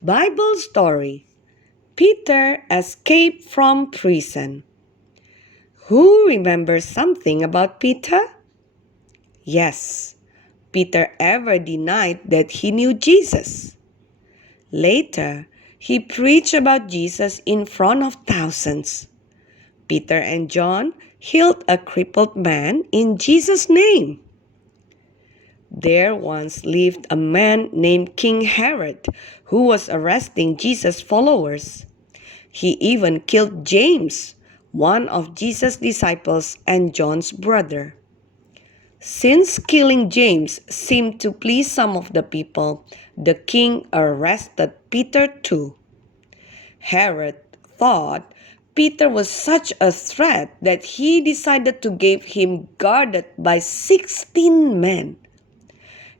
Bible story. Peter escaped from prison. Who remembers something about Peter? Yes, Peter ever denied that he knew Jesus. Later, he preached about Jesus in front of thousands. Peter and John healed a crippled man in Jesus' name. There once lived a man named King Herod who was arresting Jesus' followers. He even killed James, one of Jesus' disciples and John's brother. Since killing James seemed to please some of the people, the king arrested Peter too. Herod thought Peter was such a threat that he decided to give him guarded by 16 men.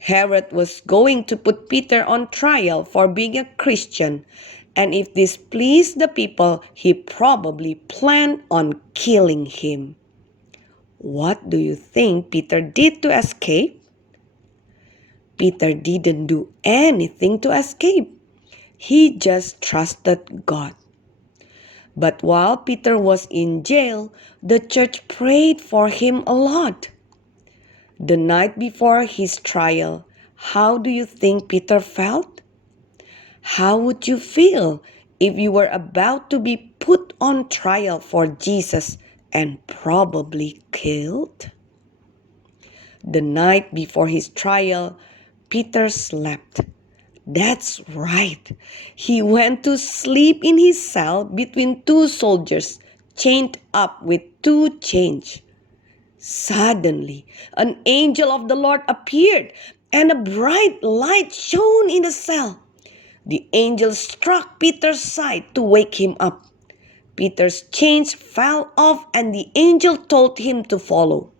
Herod was going to put Peter on trial for being a Christian, and if this pleased the people, he probably planned on killing him. What do you think Peter did to escape? Peter didn't do anything to escape. He just trusted God. But while Peter was in jail, the church prayed for him a lot. The night before his trial, how do you think Peter felt? How would you feel if you were about to be put on trial for Jesus and probably killed? The night before his trial, Peter slept. That's right. He went to sleep in his cell between two soldiers, chained up with two chains. Suddenly, an angel of the Lord appeared, and a bright light shone in the cell. The angel struck Peter's side to wake him up. Peter's chains fell off, and the angel told him to follow.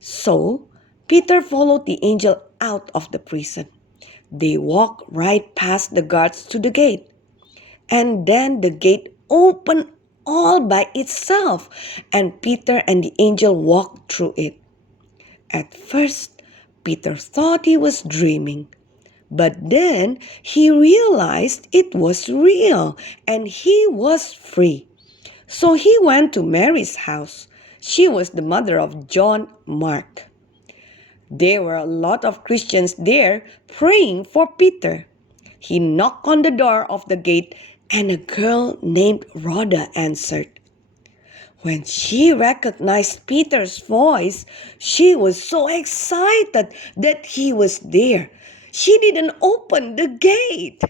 So, Peter followed the angel out of the prison. They walked right past the guards to the gate. And then the gate opened all by itself, and Peter and the angel walked through it. At first, Peter thought he was dreaming, but then he realized it was real and he was free. So he went to Mary's house. She was the mother of John Mark. There were a lot of Christians there praying for Peter. He knocked on the door of the gate, and a girl named Rhoda answered. When she recognized Peter's voice, she was so excited that he was there. She didn't open the gate.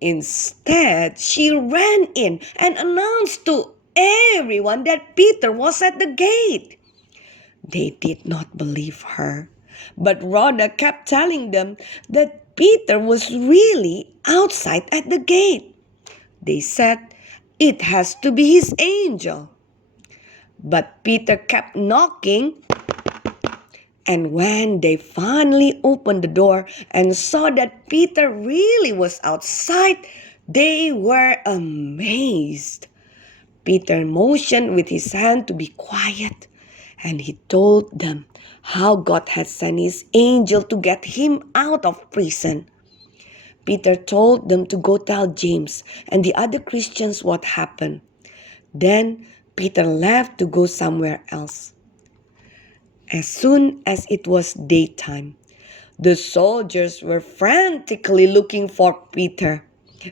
Instead, she ran in and announced to everyone that Peter was at the gate. They did not believe her, but Rhoda kept telling them that Peter was really outside at the gate. They said, "It has to be his angel." But Peter kept knocking, and when they finally opened the door and saw that Peter really was outside, they were amazed. Peter motioned with his hand to be quiet, and he told them how God had sent his angel to get him out of prison. Peter told them to go tell James and the other Christians what happened. Then Peter left to go somewhere else. As soon as it was daytime, the soldiers were frantically looking for Peter.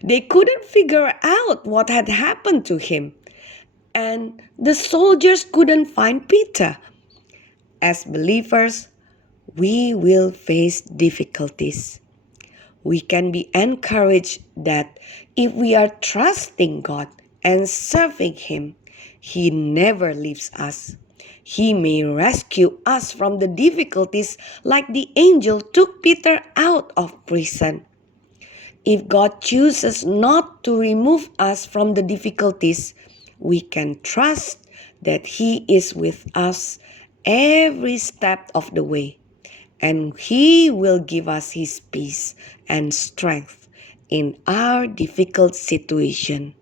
They couldn't figure out what had happened to him, and the soldiers couldn't find Peter. As believers, we will face difficulties. We can be encouraged that if we are trusting God and serving Him, He never leaves us. He may rescue us from the difficulties like the angel took Peter out of prison. If God chooses not to remove us from the difficulties, we can trust that He is with us every step of the way, and He will give us His peace and strength in our difficult situation.